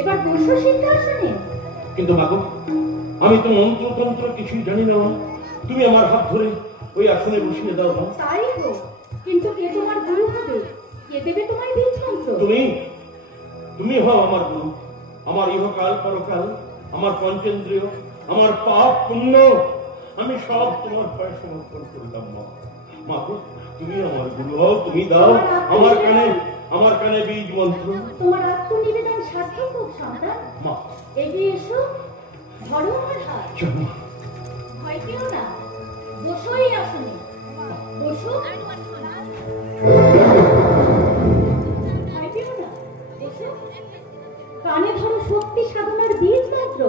এবার বসো সিংহাসনে। কিন্তু মাগো, আমি তো মন্ত্রতন্ত্র কিছুই জানি না। তুমি আমার হাত ধরে ওই আসনে বসিয়ে দাও না। তাই হোক, কিন্তু কে তোমার গুরু হবে? কে দেবে তোমায় বীজ মন্ত্র? তুমি হও আমার গুরু। আমার ইহকাল পরকাল, আমার পঞ্চেন্দ্রিয়, আমার পাপ পুণ্য আমি সব তোমার পায়ে সমর্পণ করলাম। মা, তুমি আমার গুরু হও। তুমি দাও আমার কানে বীজ মন্ত্র। তোমার আত্মনিবেদন সার্থক হোক সন্তান। মা, এগিয়ে এসো, ধরো আমার হাত। ভয় পেও না, বসোই আসনে, বসো। ভয় পেও না, বসো। কানে ধরো শক্তি সাধনার বীজ মন্ত্র।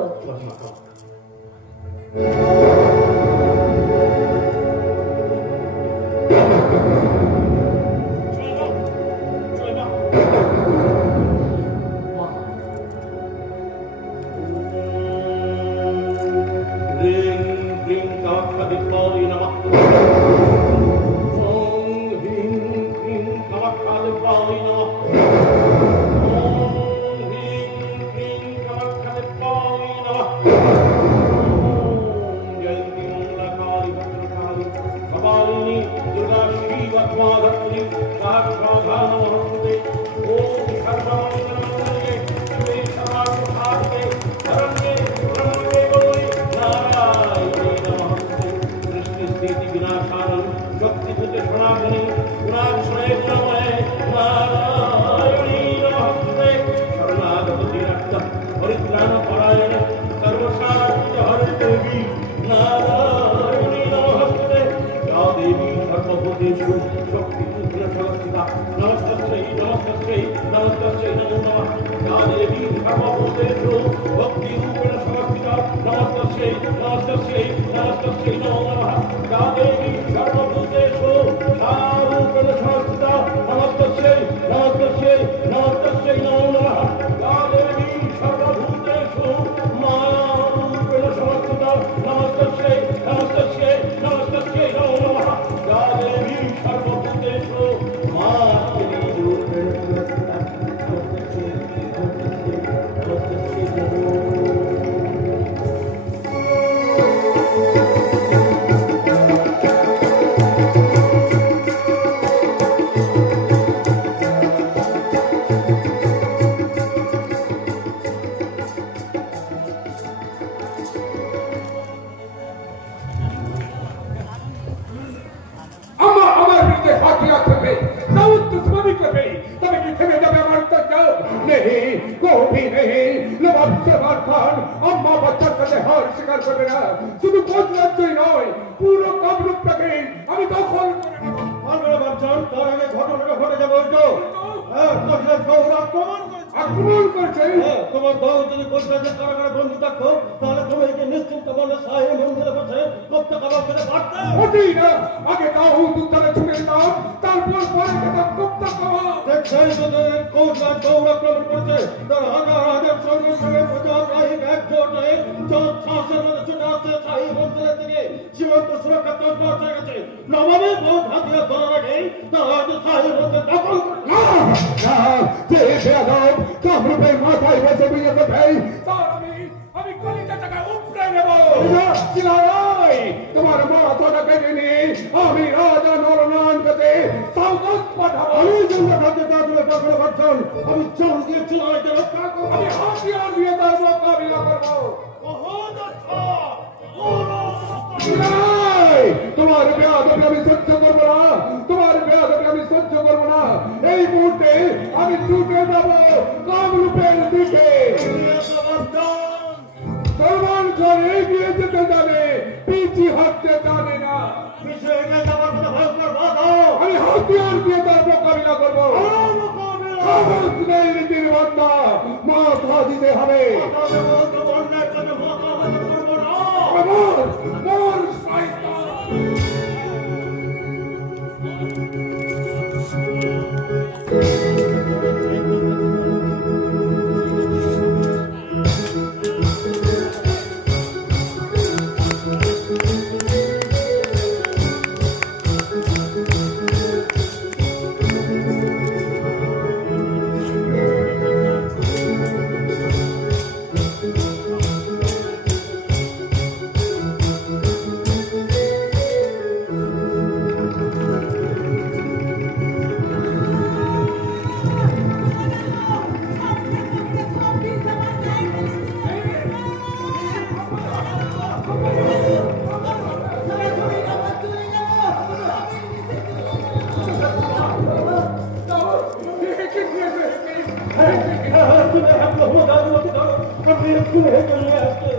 আমি এক্ষুনি চলে আসছি।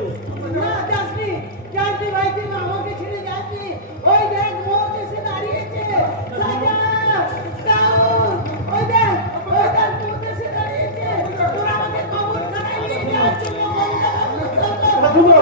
না যাসনি, যাসনি ভাই, তুই আমাকে ছেড়ে যাসনি। ওই দেখ মোট এসে দাঁড়িয়েছে। সাজা, দাউদ, ওই দেখ মোট এসে দাঁড়িয়েছে। তোরা আমাকে কবরখানায় নিয়ে যাওয়ার জন্য বলটা ঠাকুমা,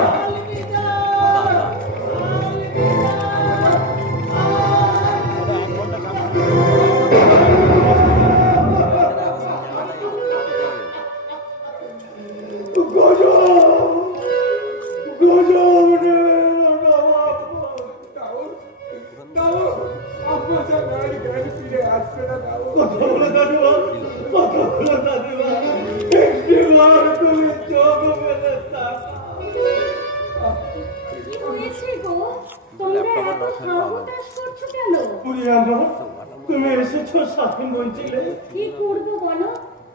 কি হয়েছে গো? তোমরা এত হাহুতাশ করছো কেন? তুমি এসেছো, স্বাধীন বলছিলে। কি করবো বলো,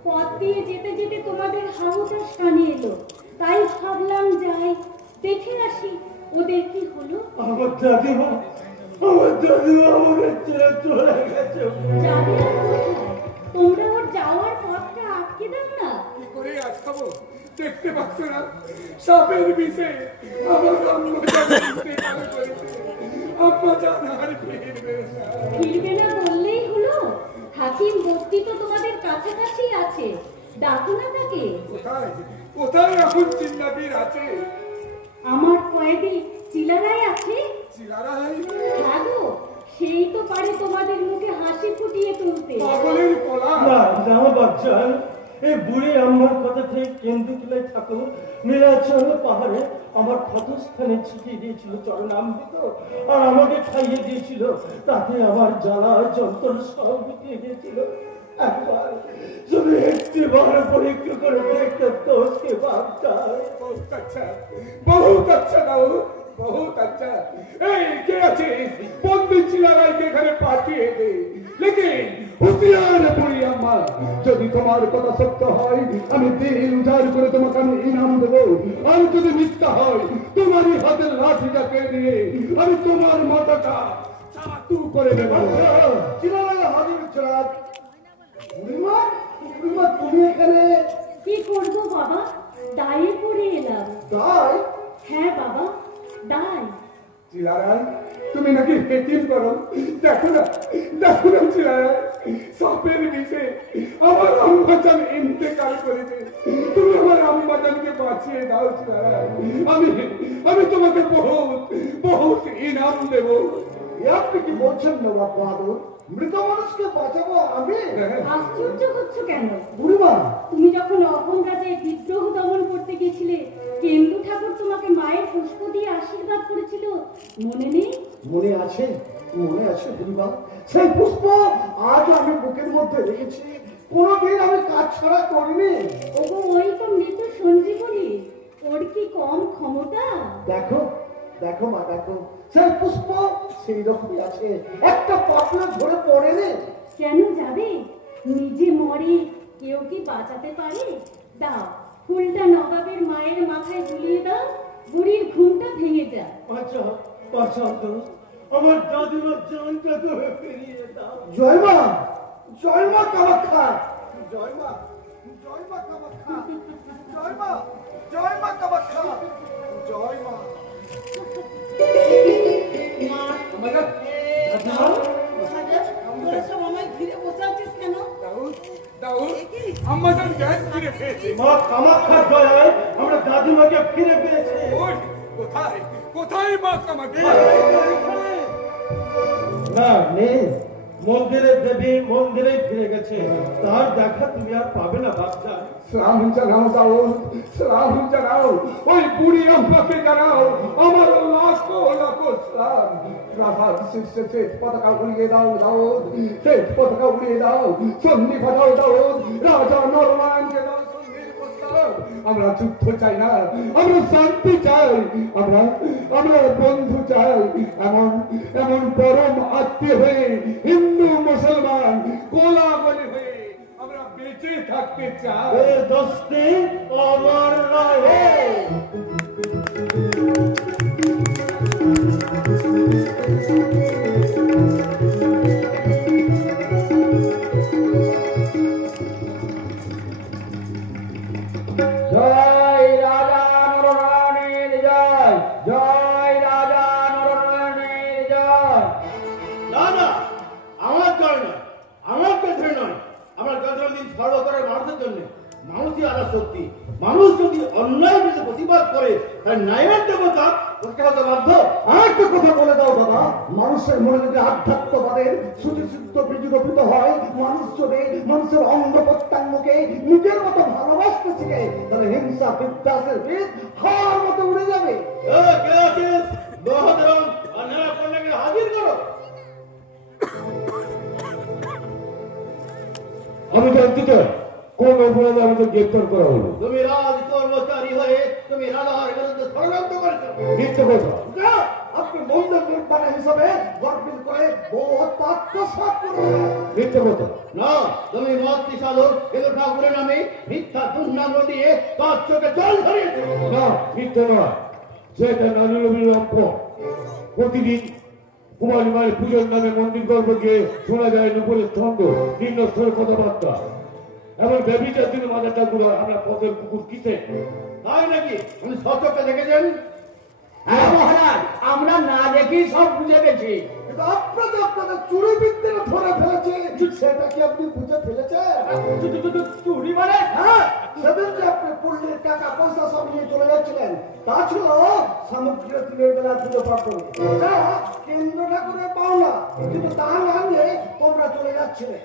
পথ দিয়ে যেতে যেতে তোমাদের হাহুতাশ কানে এলো, তাই ভাবলাম যাই দেখে আসি ওদের কি হলো। আমার দাদিমা আমাদের ছেড়ে চলে গেছে। যাবে আর কোথায়? তোমরা ওর যাওয়ার পথটা আটকে দাও না। কি করে আজ খাবো? দেখতে পাচ্ছ না সাপের বিষে আমার আম্মা জান আর ফিরবে না। ফিরবে না বললেই হলো? হাকিম বস্তি তো তোমাদের কাছাকাছি আছে, ডাকো না তাকে। কোথায় কোথায় এখন চিল্লাবির আছে? আমার কয়েদি চিলারায় আছে। চিলারাই হ্যাঁ গো, সেই তো পারে তোমাদের মুখে হাসি ফুটিয়ে তুলতে। পাগলের পোলা। না বাচ্চান, এই বুড়ি আমার কথা থেকে কেন্দ্র তুলে ঠাকুর নীলাচল পাহাড়ে আমার ক্ষতস্থানে ছিটিয়ে দিয়েছিল চরণামৃত, আর আমাকে খাইয়ে দিয়েছিল। তাতে আমার জ্বালা যন্ত্রণা সব মিটিয়ে দিয়েছিল। একবার যদি একটিবার পরীক্ষা করে দেখতে তো সে বাচ্চা। বহুত আচ্ছা, বহুত আচ্ছা দাও, বহুত আচ্ছা। এই কে আছে? বন্দি চিলারাইকে এখানে পাঠিয়ে দে। লেকিন হুঁশিয়ার বুড়ি আম্মা, যদি তোমার কথা সত্য হয় আমি দিল উজাড় করে তোমাকে আমি ইনাম দেবো, আর যদি মিথ্যা হয় তোমারই হাতের লাঠিটা কেড়ে নিয়ে আমি তোমার মাথাটা চাটু করে দেবো। চিলারাই হাজির চাঁদ। বুড়িমা, তুমি এখানে? কি করবো বাবা, দায়ে পড়ে এলাম। তাই? হ্যাঁ বাবা, দায়। চিলারাই, তুমি নাকি হেকিম করো? দেখো না চিলারাই, সাপের বিষে আমার আম্মাজান ইন্তেকাল করেছে। তুমি আমার আম্মাজানকে বাঁচিয়ে দাও চিলারাই। আমি তোমাকে বহুত ইনাম দেবো। আপনি কি বলছেন নবাব বাহাদুর? মৃত মানুষকে বাঁচাবো আমি? আশ্চর্য হচ্ছ কেন? বুড়িমা, তুমি যখন অপন রাজায় বিদ্রোহ দমন করতে গেছিলে, কেন্দু ঠাকুর তোমাকে মায়ের পুষ্প দিয়ে আশীর্বাদ করেছিল, মনে নেই? মনে আছে বুড়িমা। সেই পুষ্প আজ আমি বুকের মধ্যে রেখেছি, কোনোদিন আমি কাজ ছাড়া করিনি। ওগো, ওই তো মৃত সঞ্জীবনী, ওর কি কম ক্ষমতা? দেখো মা, দেখো সেই পুষ্প সেই রকমই আছে, একটা পাতলা ধরে পড়ে নে। কেন যাবে? নিজে মরে কেউ কি বাঁচাতে পারে? দাও, ফুলটা নবাবের মায়ের মাথায় ঝুলিয়ে দাও, বুড়ির ঘুমটা ভেঙে যায়। বাঁচাও তো, আমার দাদিমার জানটা ধরে ফিরিয়ে দাও। জয় মা কামাখ্যা, জয় মা কামাখ্যা, জয় মা কামাখ্যা, জয় মা। তোরা সব আমায় ঘিরে বসে আছিস কেন? দাউদ, আম্মাজান জ্ঞান ফিরে পেয়েছে। মা কামাখ্যার দয়ায় আমরা দাদিমাকে ফিরে পেয়েছি। ওই কোথায় মা কামাখ্যা? না নেই, মন্দিরে দেবী মন্দিরে ফিরে গেছে, তার দেখা তুমি আর পাবে না বাচ্চা। সালাম জানাও দাউদ, সালাম জানাও, ওই বুড়ি আম্মাকে জানাও আমার লাখো সালাম। রাভার শীর্ষে শ্বেত পতাকা উড়িয়ে দাও দাউদ, শ্বেত পতাকা উড়িয়ে দাও, সন্ধি ফাটাও দাউদ, রাজা নরওয়ানকে দাও সন্ধির প্রস্তাব। আমরা যুদ্ধ চাই না, আমরা শান্তি চাই, আমরা বন্ধু চাই। এমন পরম আত্মীয় হয়ে হিন্দু মুসলমান কোলাহলী হয়ে আমরা বেঁচে থাকতে চাই। দোস্তি আমার রাহে। জয় করে নাইবের দেবতা ওকে হতে বাধ্য। আর একটা কথা বলে দাও বাবা, মানুষের মনে যদি আধ্যাত্মবাদের সুচিসিদ্ধ বীজরোপিত হয়, মানুষ যদি মানুষের অঙ্গ প্রত্যঙ্গকে নিজের মতো ভালোবাসতে শিখে, তাহলে হিংসা বিদ্বেষের বীজ হাওয়ার মতো উড়ে যাবে। কে আছিস? দোহাদরম আর নেড়া কন্যাকে হাজির করো। আমি জানতে চাই কোন অপরাধে আমাকে গ্রেপ্তার করা হলো? তুমি রাজ কর্মচারী হয়ে তুমি রাজার বিরুদ্ধে ষড়যন্ত্র করেছো। মিথ্যে কথা। আপনি মন্দির নির্মাণ হিসাবে গর্বিত করে বহু হত্যা আত্মসাৎ করেছেন। মিথ্যে কথা। না, তুমি মূর্তি সাধক কিন্তু ঠাকুরের নামে মিথ্যা দুর্নাম দিয়ে তার চোখে জল ধরিয়েছো। না, মিথ্যে নয়, সেটা নানুরবির লক্ষ। প্রতিদিন কুমারী মায়ের পুজোর নামে মন্দির গর্ব গিয়ে শোনা যায় নুপুরের ছন্দ, নিম্ন স্তরের কথাবার্তা। এমন ব্যবচার দিন মাথা ঠাকুর আমরা পথের কুকুর কিসে? তাই নাকি? আমি সচক্ষে দেখেছেন? হ্যাঁ মহারাজ, আমরা না দেখি সব বুঝে গেছি। কিন্তু আপনাদের চুরি বিদ্যা ধরে ফেলেছে, সেটা কি আপনি বুঝে ফেলেছেন? চুরি মানে? হ্যাঁ, সেদিন যে আপনি পল্লীর টাকা পয়সা সব নিয়ে চলে যাচ্ছিলেন, তা ছিল সামগ্রী দিনের বেলা পুজো পাঠন, কেন্দ্র ঠাকুরের পাওনা, কিন্তু তা না নিয়ে তোমরা চলে যাচ্ছিলে।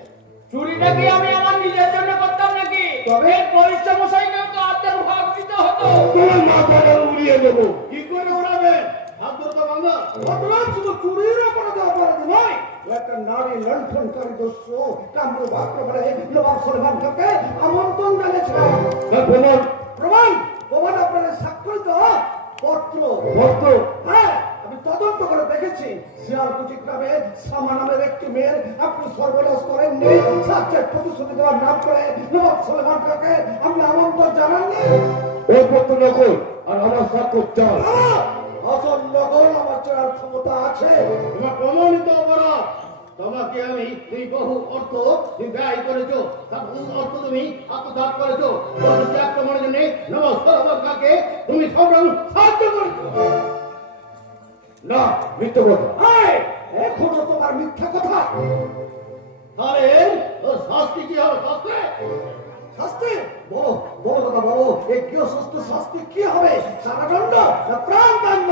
চুরিটা কি আমি আমার নিজের জন্য করতাম নাকি? তবে পরিশ্রম মশাইকেও তো অর্ধেক ভাগ দিতে হতো। তোমার মাথাটা উড়িয়ে দেবো। কি করে উড়াবেন? হাত ধরতে বাংলা বর্তমান শুধু চুরির অপরাধে অপরাধ নয়, একটা নারী লণ্ঠনকারী দস্যু কামরূপ আক্রমণে নবাব সুলেমান খানকে আমন্ত্রণ জানিয়েছিলেন। প্রমাণ? প্রমাণ প্রমাণ আপনাদের স্বাক্ষরিত পত্র। পত্র? হ্যাঁ, আমি তদন্ত করে দেখেছি, শিয়ালকুচি গ্রামে শ্যামা নামের একটি মেয়ের আপনি সর্বনাশ করেননি, সাক্ষাৎ প্রতিশ্রুতি দেওয়ার নাম করে নবাব সুলেমান খানকে আপনি আমন্ত্রণ জানাননি। ওই পত্র নকল আর আমার স্বাক্ষর চাল। আসল নগর আমার চেনার ক্ষমতা আছে। তোমার প্রমাণিত অপরাধ। তোমাকে আমি তুমি বহু অর্থ তুমি ব্যয় করেছো, তার বহু অর্থ তুমি আত্মসাৎ করেছো, পরবর্তী আক্রমণের জন্য নমস্কার কাকে তুমি সব সাহায্য করেছো। না, মিথ্যে কথা। এখনো তোমার মিথ্যা কথা। তাহলে ওর শাস্তি কি হবে? শাস্ত্রে শাস্তি বলো, বলো কথা বলো, এই গৃহস্থ শাস্তি কি হবে? কারাদণ্ড না প্রাণদণ্ড?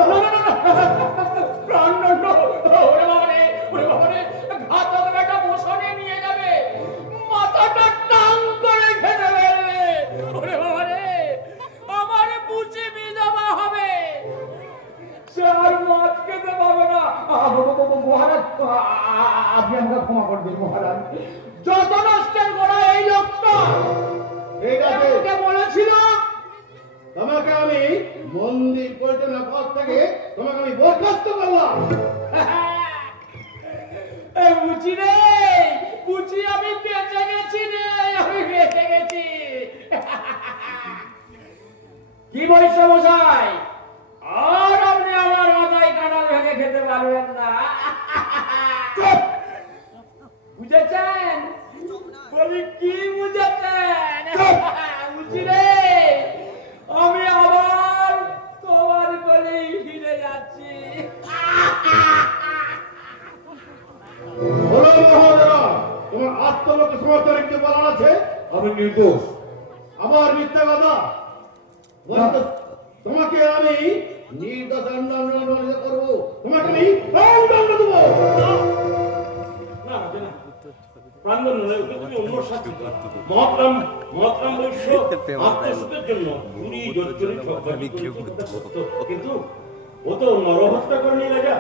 প্রাণদণ্ড? ওরে বাবারে, ওরে বাবারে, ঘাতক বেটা বসনে নিয়ে যাবে, মাথাটা টাং করে খেতে ফেলবে। ওরে বাবারে, আমার বুঝে বিধবা হবে, সে আর মদ খেতে পাবে না। মহারাজ, আপনি আমাকে ক্ষমা করে দিন মহারাজ। যত নষ্টের গোড়া এই লোকটা। ঠিক আছে, বলেছিল তোমাকে আমি মন্দির পরিচালনা পদ থেকে তোমাকে আমি বরখাস্ত করলাম। বুঝি রে, বুঝি আমি বেঁচে গেছি রে, আমি বেঁচে গেছি। কি বলছ মশাই? আর আপনি আমার মাথায় কাঁঠাল ভেঙে খেতে পারবেন না। বুঝেছেন? বলি কি বুঝেছেন? বুঝি রে, আমি আবার তোমার গলেই ফিরে যাচ্ছি। তোমার আত্মলোকে সমর্থন একটু বলার আছে? আমি নির্দোষ। আবার মিথ্যা কথা। তোমাকে আমি নির্দোষ করবো, তোমাকে আমি প্রাণদণ্ড দেবো। না, প্রাণদণ্ড নয়, ওকে তুমি অন্য শাস্তি দাও। মহাত্রাম বৈশ্য আত্মসুখের জন্য চুরি জোচ্চুরি ঠকবাজি করতো, কিন্তু ও তো নরহত্যা করেনি রাজা।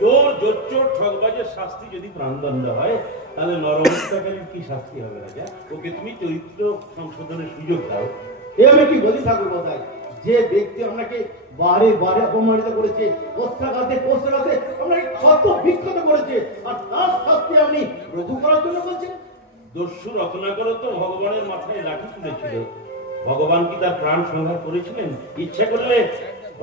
চোর জোচ্চোর ঠকবাজের শাস্তি যদি প্রাণদণ্ড হয়, তাহলে নরহত্যাকারীর কি শাস্তি হবে রাজা? ওকে তুমি চরিত্র সংশোধনের সুযোগ দাও। এ আমি কি বলি ঠাকুর কথায়, যে ব্যক্তি আপনাকে বারে বারে অপমানিত করেছে, অস্ত্রাঘাতে আপনাকে কত বিক্ষত করেছে, আর তার শাস্তি আপনি রঘু করার জন্য বলছেন? দস্যু রত্নাকর তো ভগবানের মাথায় লাঠি তুলেছিল। ভগবান কি তার প্রাণ সংহার করেছিলেন? ইচ্ছা করলে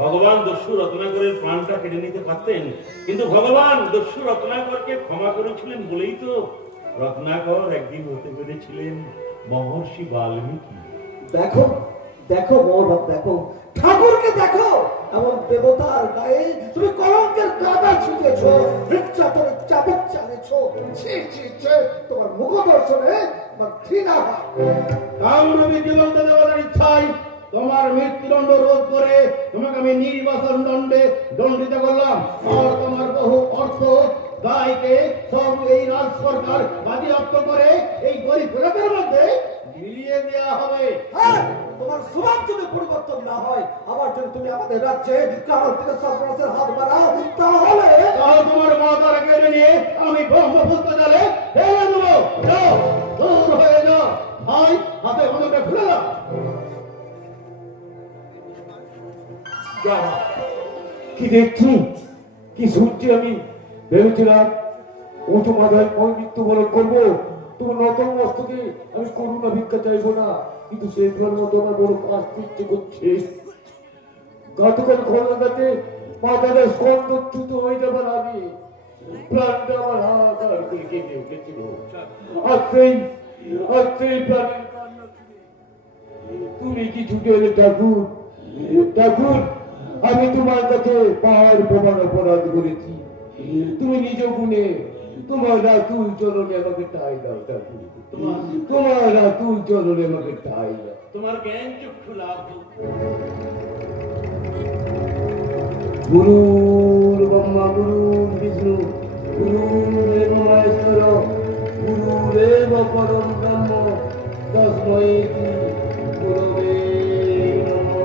ভগবান দস্যু রত্নাকরের প্রাণটা কেড়ে নিতে পারতেন, কিন্তু ভগবান দস্যু রত্নাকরকে ক্ষমা করেছিলেন বলেই তো রত্নাকর একদিন হতে পেরেছিলেন মহর্ষি বাল্মীকি। দেখো দেখো মৌরব, দেখো ঠাকুরকে দেখো, এমন দেবতার গায়ে তুমি কলঙ্কের কাদা ছিটেছো, নির্যাতনের চাবুক চালিয়েছো। তোমার মুখ দর্শনে আমার ঘৃণা হয়। কামরূপী জীবন্ত দেবতার ইচ্ছায় তোমার মৃত্যুদণ্ড রোধ করে তোমাকে আমি নির্বাসন দণ্ডে দণ্ডিত করলাম। আর তোমার বহু অর্থ গায়কে সব এই রাজ সরকার বাজেয়াপ্ত করে এই গরিব প্রজাদের মধ্যে মিলিয়ে দেওয়া হবে। হ্যাঁ, তোমার সুবাদ যদি পরিবর্তন না হয়, আবার যদি তুমি আমাদের রাজ্যে কারোর থেকে সর্বনাশের হাত বাড়াও, তাহলে তোমার মাতার কেড়ে নিয়ে আমি ব্রহ্মপুত্র জলে ফেলে দেবো। যাও, দূর হয়ে যাও ভাই, হাতে ঘন্টা খুলে দাও। কি দেখছি, কি শুনছি আমি? ভেবেছিলাম উঁচু মাথায় মৃত্যুবরণ করবো, তোমার নতুন মস্তকে আমি করুণা ভিক্ষা চাইবো না, কিন্তু সেইগুলোর মতো আমার বড় কাজ ইচ্ছে করছে। গতকাল খোলাতে মাথাটা স্কন্ধচ্যুত হয়ে যাবার আগে প্রাণটা আমার হাহাকার করে কেঁদে উঠেছিল। আর সেই প্রাণের কান্না তুমি কি ছুটে এলে ঠাকুর? ঠাকুর, আমি তোমার কাছে পাহাড় প্রমাণ অপরাধ করেছি, তুমি নিজ গুণে তোমার রাতুল চরণে আমাকে ঠাই দাও ঠাকুর, তোমার রাতুল চরণে আমাকে ঠাই দাও। তোমার জ্ঞান চক্ষু লাভ। গুরুর ব্রহ্মা, গুরুর বিষ্ণু, গুরুরেব মহেশ্বর, গুরুরেব পরম ব্রহ্ম, তস্मै গুরবে নমঃ।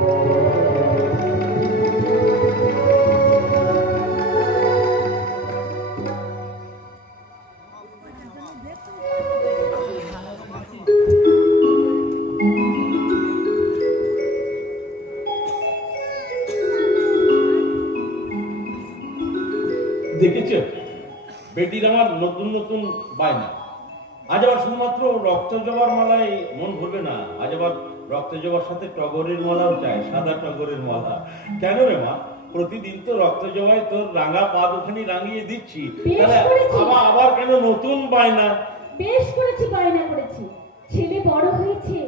দেখেছ বেটির আমার নতুন নতুন বায়না। আজ আবার শুধুমাত্র রক্ত জবার মালায় মন ভরবে না, আজ আবার রক্ত জবার সাথে টগরের মালাও চাই, সাদা টগরের মালা। কেন রে মা? প্রতিদিন তো রক্ত জবায় তোর রাঙা পা দুখানি রাঙিয়ে দিচ্ছি, আবার কেন নতুন বায়না? বেশ করেছি, বায়না করেছি। ছেলে বড় হয়েছে,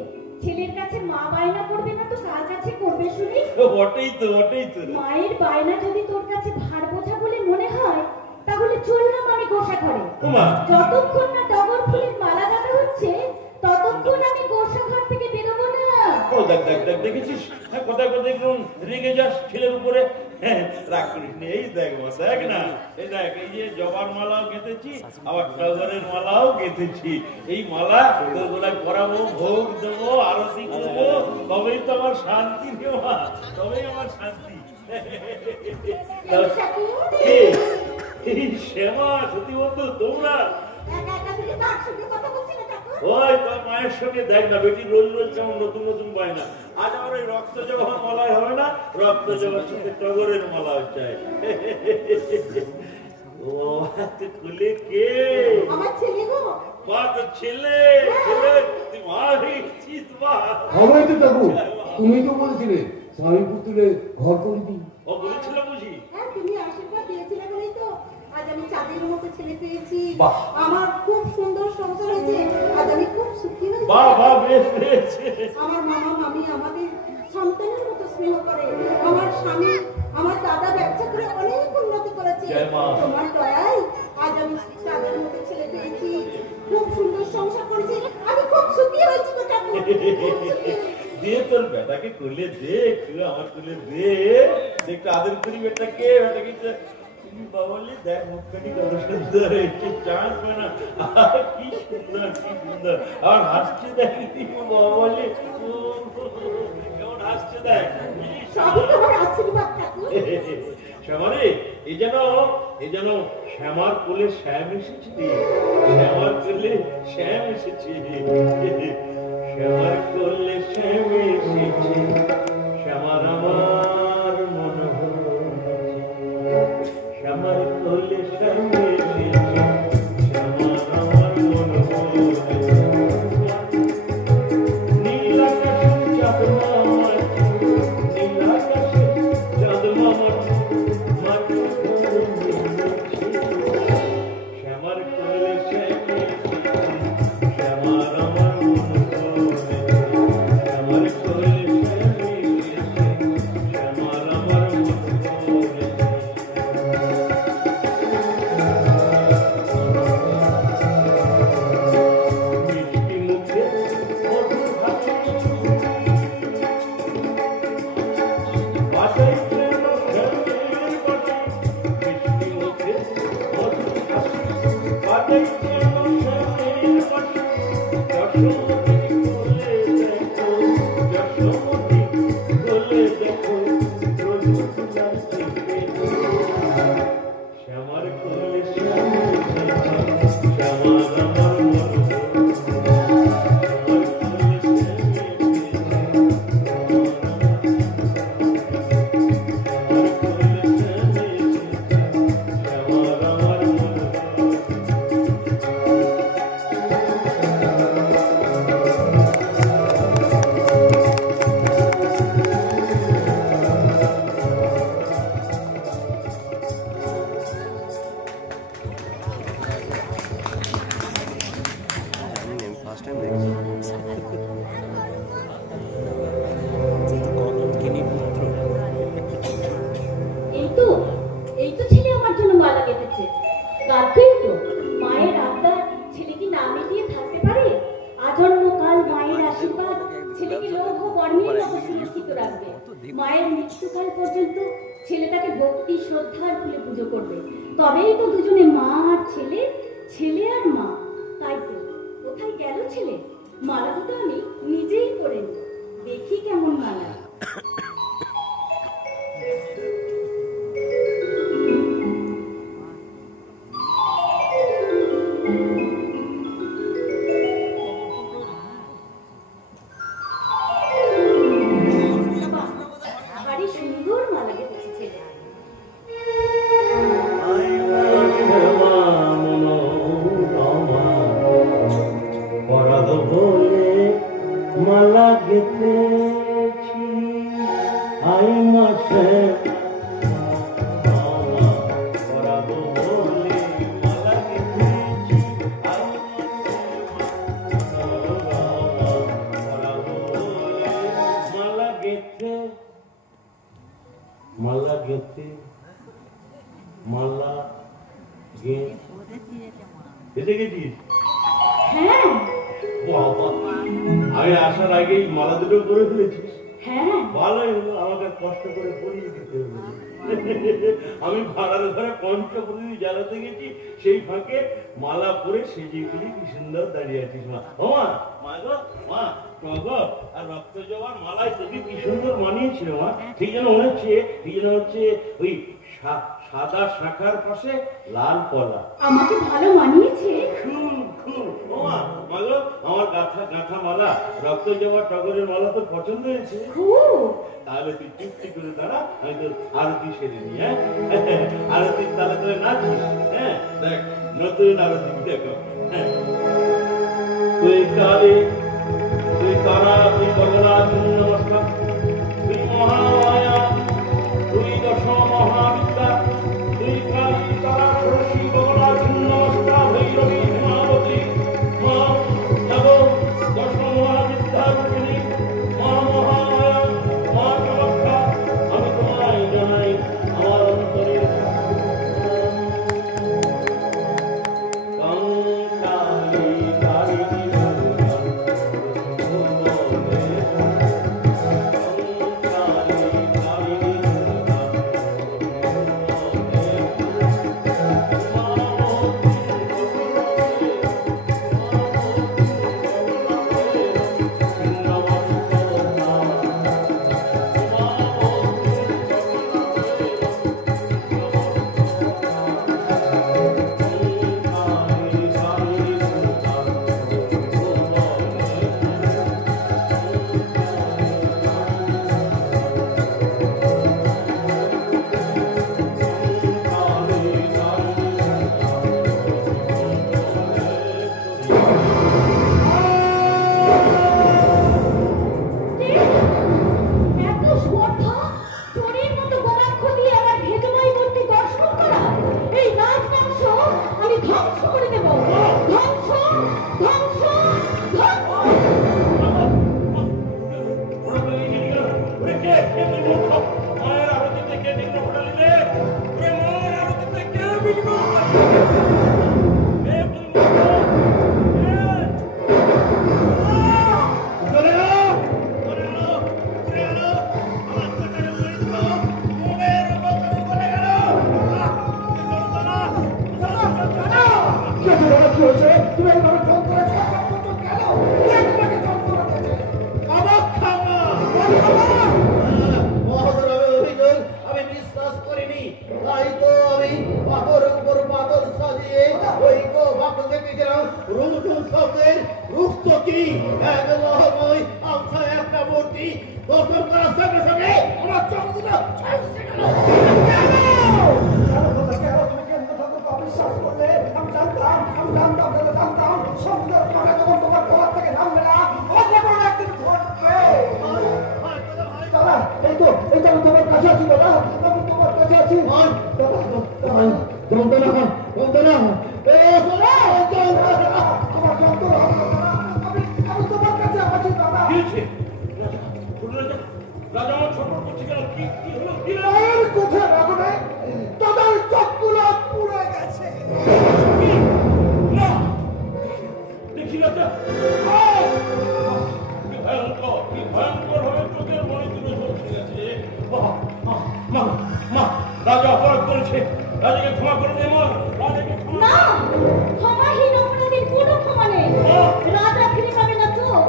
ছেলের কাছে মা বায়না করবে না তো কার কাছে করবে শুনি? বটেই তো, বটেই তো। মায়ের বায়না যদি তোর কাছে ভার বোঝা বলে মনে হয়, তাহলে চললাম আমি গোসা ঘরে। যতক্ষণ না টগর ফুলের মালা গাঁথা হচ্ছে, ততক্ষণ আমি গোসা ঘর থেকে বেরোবো না। ও দেখ দেখ দেখ, দেখেছিস কোথায় কোথায় একদম রেগে যাস ছেলের উপরে? রাগ করিস নি, এই দেখ দেখ না, এই দেখ, এই যে জবার মালাও গেঁথেছি, আবার টগরের মালাও গেঁথেছি। এই মালা তোর গলায় পরাবো, ভোগ দেবো, আরতি করবো, তবেই তো আমার শান্তি নেওয়া, তবেই আমার শান্তি। এই শ্যামা, সত্যি বন্ধু তোমরা ওই তোর মায়ের সঙ্গে দেখ না, বেটি রোজ রোজ যেমন নতুন নতুন পায় না, আজ আমার ওই রক্ত জবার মালায় হবে না, রক্ত জবার সাথে টগরের মালা চাই। ও খুলে কে? আমার ছেলে গো। মা তো ছেলে, ছেলে তুই মা হয়েছিস। মা হবে তো ঠাকুর, তুমি তো বলেছিলে স্বামী পুত্রে ঘর করবি। ও বলেছিল বুঝি? হ্যাঁ, তুমি আশীর্বাদ দিয়েছিলে বলেই তো আজ আমি চাঁদের মতো ছেলে পেয়েছি। আমার খুব সুন্দর সংসার হয়েছে, আজ আমি খুব সুখী হয়েছি। বাহ বাহ, বেশ বেশ। আমার মামা মামি আমাদের সন্তানের মতো স্নেহ করে। আমার স্বামী, আমার দাদা ব্যবসা করে অনেক উন্নতি করেছে। তোমার দয়ায় আজ আমি চাঁদের মতো ছেলে পেয়েছি, খুব সুন্দর সংসার করেছি, আমি খুব সুখী হয়েছি। তো ঠাকুর দে তোর বেটাকে করলে দে, একটু আমার করলে দে, একটু আদর করি বেটাকে, বেটাকে বাবলি দেখ মুখখানি কত সুন্দর হয়েছে, চাঁদ না কি সুন্দর, কি সুন্দর, আর হাসছে দেখ বাবলি, কেমন হাসছে দেখ। সবই তোমার আশীর্বাদ ঠাকুর। শ্যামারে, এই যেন শ্যামার কোলে শ্যাম এসেছে, শ্যামার কোলে শ্যাম এসেছে, শ্যামার কোলে শ্যাম এসেছে, শ্যামার আমার মনে শ্যামার কোলে শ্যাম এসেছে, শ্যামার আমার মনে নীল আকাশে চাঁদ মামা, নীল আকাশে চাঁদ মামা, শ্যামার কোলে শ্যাম এসেছে, শ্যামার আমার মনে শ্যামার কোলে শ্যাম এসেছে, শ্যামার আমার মনে মায়ের মৃত্যুকাল পর্যন্ত ছেলেটাকে ভক্তি শ্রদ্ধার ফুলে পুজো করবে, তবেই তো দুজনে মা আর ছেলে, ছেলে আর মা। তাই তো কোথায় গেল ছেলে? মালা তো আমি নিজেই করে নিই, দেখি কেমন মালা। আমি আসার আগেই মালা দুটো করে ফেলেছিস, ভালোই হলো, আমাকে কষ্ট করে পরিয়ে দিতে হবে। আমি ভাড়ার ঘরে পঞ্চপ্রদীপ জ্বালাতে গেছি, সেই ফাঁকে মালা পরে সেজে গুলি কি সুন্দর দাঁড়িয়ে আছিস। মা ও মা, মা গো মা, টগর আর রক্ত জবার মালায় তোকে কি সুন্দর মানিয়েছিল মা। ঠিক যেন মনে হচ্ছে, ঠিক যেন হচ্ছে ওই সাদা শাখার পাশে লাল পলা। আমাকে ভালো মানিয়েছে খুব খুব। ও মা, মা গো, আমার গাঁথা মালা, রক্ত জবা টগরের মালা তো পছন্দ হয়েছে খুব। তাহলে তুই চুপটি করে দাঁড়া, আমি তোর আরতি সেরে নি। হ্যাঁ, আরতি তাহলে তোর নাচিস। হ্যাঁ, দেখ নতুন আরতি দেখো। হ্যাঁ, তুই কালী, তুই তারা, তুই গগনা, নমস্কার, তুই মহামায়া, তুই দশ মহাবিদ্যা, তুই কালী, তারা, ষোড়শী, গগনা, নমস্কার, ভৈরবী, হিমাবতী, মা যাব দশ মহাবিদ্যা রূপিণী, মা মহামায়া, মা চমৎকা, আমি তোমায় জানাই আমার অন্তরের হয়েছে? তুমি এইভাবে যন্ত্রণা কেন? কে তোমাকে যন্ত্রণা দিয়েছে? কামাখ্যা মা! মহাদেবের অভিযোগ আমি বিশ্বাস করিনি, তাই তো আমি পাথরের উপর পাথর সাজিয়ে ওই গো বাক্য দেখেছিলাম রুমঝুম শব্দের রুক্ত কি এক লহময় আলসায় একটা মূর্তি দর্শন করার সঙ্গে সঙ্গে আমার চোখ দুটো ঝলসে গেল। তুমি কেন্দ্র ঠাকুরকে অবিশ্বাস করলে? আমি জানতাম সুন্দর করে যখন তোমার ঘর থেকে নামবে না, অঘটন একদিন ঘটবে। দাদা, এই তো আমি তোমার কাছে আছি দাদা, আমি তোমার কাছে আছি। যন্ত্রণা আমার যন্ত্রণা, আমি তোমার কাছে আছি দাদা। কি হয়েছে? রাজা আমার ছোট করছে কেন? কি হলো? কি হলো? মায়ের কোথায় রাখবে? দাদার চোখগুলো পুড়ে গেছে। না দেখি রাজা, কি ভয়ঙ্কর ভাবে চোখের মনে তুলে ঝলসে গেছে। মা রাজা অপরাধ করেছে, রাজাকে ক্ষমা করে দে মা, রাজাকে ক্ষমা না, ক্ষমাহীন অপরাধীর কোনো ক্ষমা নেই। রাজা ফিরে পাবে না চোখ।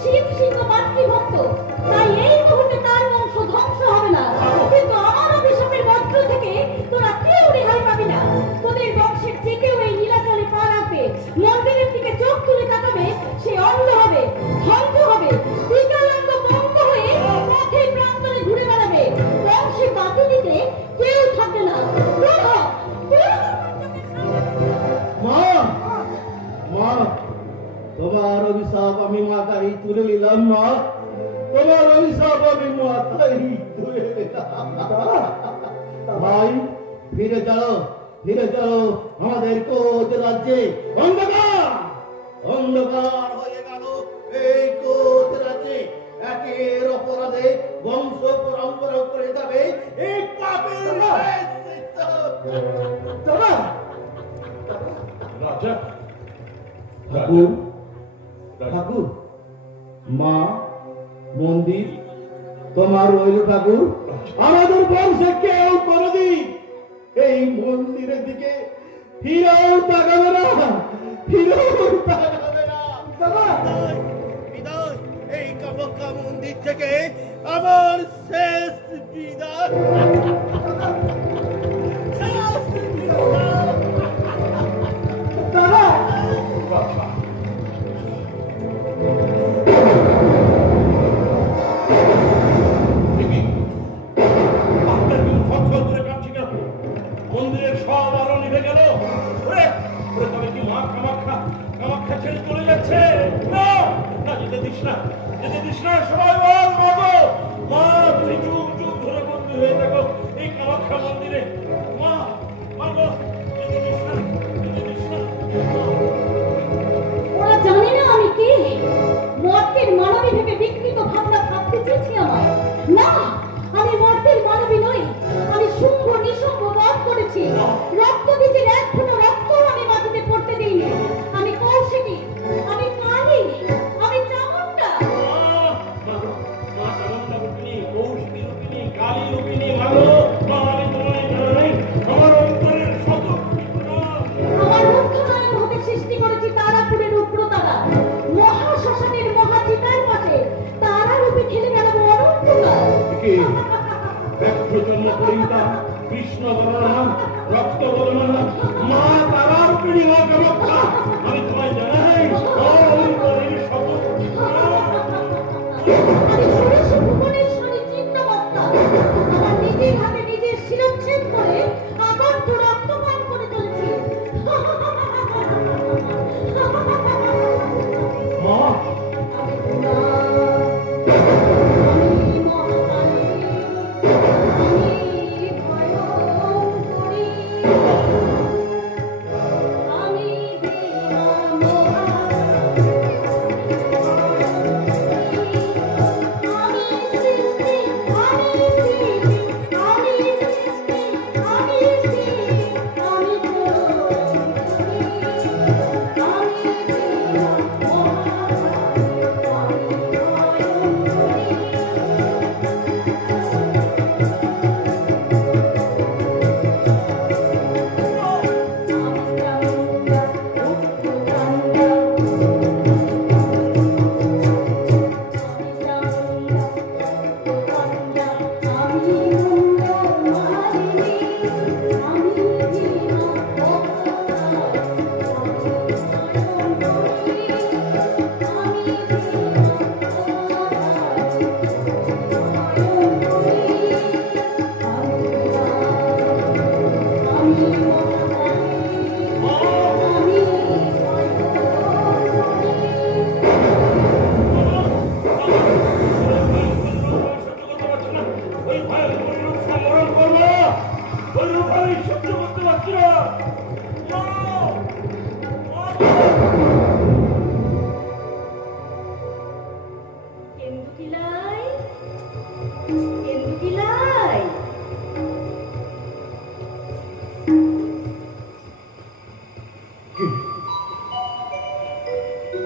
শিব সিংহ মাতৃভক্ত, তাই এই মুহূর্তে তার বংশ ধ্বংস হবে না। কিন্তু আমার অভিশাপের বজ্র থেকে তোরা কেউ রেহাই পাবি না। তোদের বংশের যে কেউ এই নীলাচলে পা রাখবে, মন্দিরের দিকে চোখ তুলে তাকাবে, সে অন্ধ হবে, ধ্বংস হবে, বিকলাঙ্গ পঙ্গ হয়ে পথে প্রান্তরে ঘুরে বেড়াবে। বংশে বাতি দিতে কেউ থাকবে না। মা, তোমার অভিশাপ আমি মাথায় তুলে নিলাম। মা, তোমার অভিশাপ আমি মাথায় তুলে নিলাম। ভাই, ফিরে চলো আমাদের কোচ রাজ্যে। অন্ধকার হয়ে গেল এই কোচ রাজ্যে। একের অপরাধে বংশ পরম্পরা করে যাবে এই পাপের প্রায়শ্চিত্ত। দাদা, রাজা ঠাকুর, মা, মন্দির তোমার রইল ঠাকুর। আমাদের বংশে কেউ কোনদিন এই মন্দিরের দিকে ফিরেও তাকাবে না। বিদায়, এই কামাখ্যা মন্দির থেকে আমার শেষ বিদায়। মন্দিরের সব আলো নিভে গেল। তবে কি মা কামাখ্যা ছেড়ে চলে যাচ্ছে? না, যেতে দিস না, সবাই বল মা, তুমি যুগ যুগ ধরে বন্দী হয়ে থাকো এই কামাখ্যা মন্দির।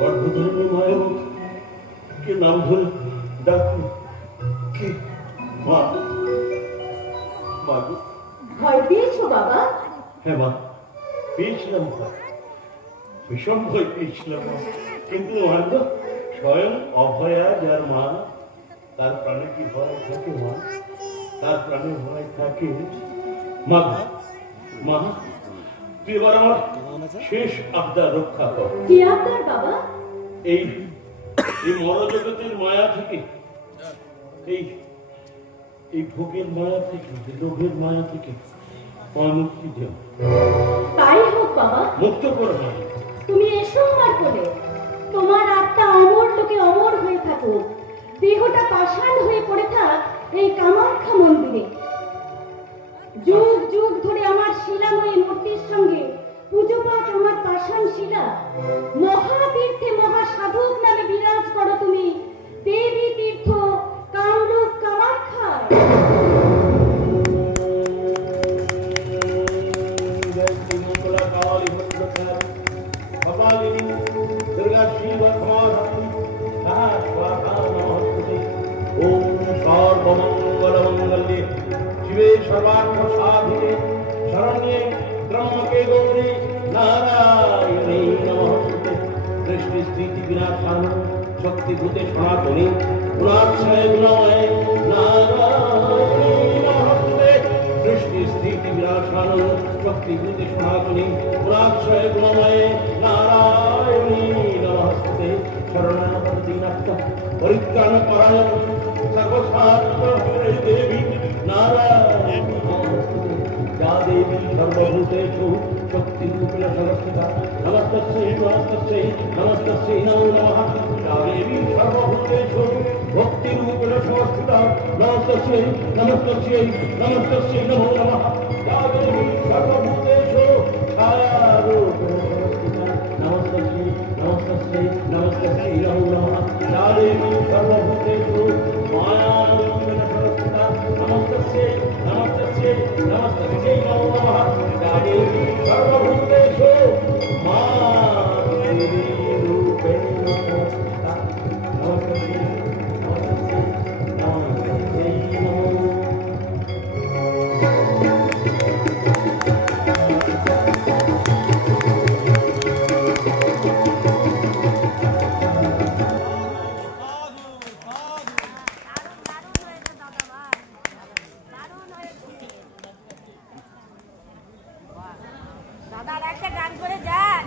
গর্ভধারিণী মায়ের কে নাম ধরে ডাকু, কে? মা, মা গো। ভয় পেয়েছো বাবা? হ্যাঁ মা, পেয়েছিলাম ভয়, ভীষণ ভয় পেয়েছিলাম মা। কিন্তু মা গো, স্বয়ং অভয়া যার মা, তার প্রাণে কি ভয় থাকে মা? তার প্রাণে ভয় থাকে। মা, মা তুই এবার আমার শেষ আবদার রক্ষা কর। কি আবদার বাবা? এই মরজগতের মায়া থেকে, এই ভোগের মায়া থেকে, লোভের মায়া থেকে মুক্তি দেও। তাই হোক বাবা। মুক্ত করো না। তুমি এসো আমার কোলে। তোমার আত্মা অমর লোকে অমর হয়ে থাকুক, দেহটা পাষাণ হয়ে পড়ে থাক এই কামাখ্যা মন্দিরে। যুগ যুগ ধরে আমার শিলাময়ী মূর্তির সঙ্গে পুজো পাঠ আমার পাষাণ শিলা। মহাতীর্থে মহাসাধক নামে বিরাজ করো তুমি, দেবী তীর্থ কামরূপ কামাখ্যা। शिवे सर्वार्थ साधिके शरण्ये त्र्यंबके गौरी नारायणी नमोस्तुते। सृष्टि स्थिति विनाशान शक्ति भूते सनातनी गुणाक्षय गुणमय नारायणी नमोस्तुते। सृष्टि स्थिति विनाशान शक्ति भूते सनातनी गुणाक्षय गुणमय नारायणी नमोस्तुते। शरणागति नष्ट परित्राण परायण सर्वशास्त्र देवी नारायण नमोस्तुते। या देवी सर्वभूतेषु शक्तिरूपेण संस्थिता नमस्तस्यै नमस्तस्यै नमस्तस्यै नमो नमः। या देवी सर्वभूतेषु भक्तिरूपेण संस्थिता नमस्तस्यै नमस्तस्यै नमस्तस्यै नमो नमः। या देवी सर्वभूतेषु छायारूपेण संस्थिता नमस्तस्यै नमस्तस्यै नमस्तस्यै नमो नमः। या देवी सर्वभूतेषु मायारूपेण संस्थिता नमस्तस्यै नमस्तस्यै नमस्तस्यै नमो नमः। या देवी सर्वभूतेषु मातृरूपेण संस्थिता नमस्तस्यै नमस्तस्यै नमस्तस्यै नमो नमः। দাদার একটা গান করে যান।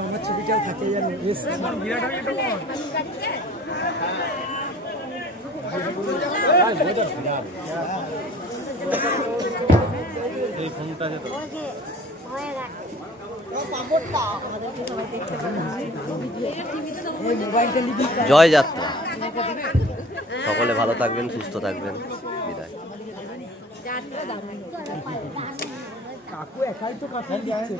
আমার ছবিটাও থাকে জানো। এই ফোনটা যেত জয় যাত্রা। সকলে ভালো থাকবেন, সুস্থ থাকবেন। বিদায়। কাকু একাই তো কথা দিচ্ছে।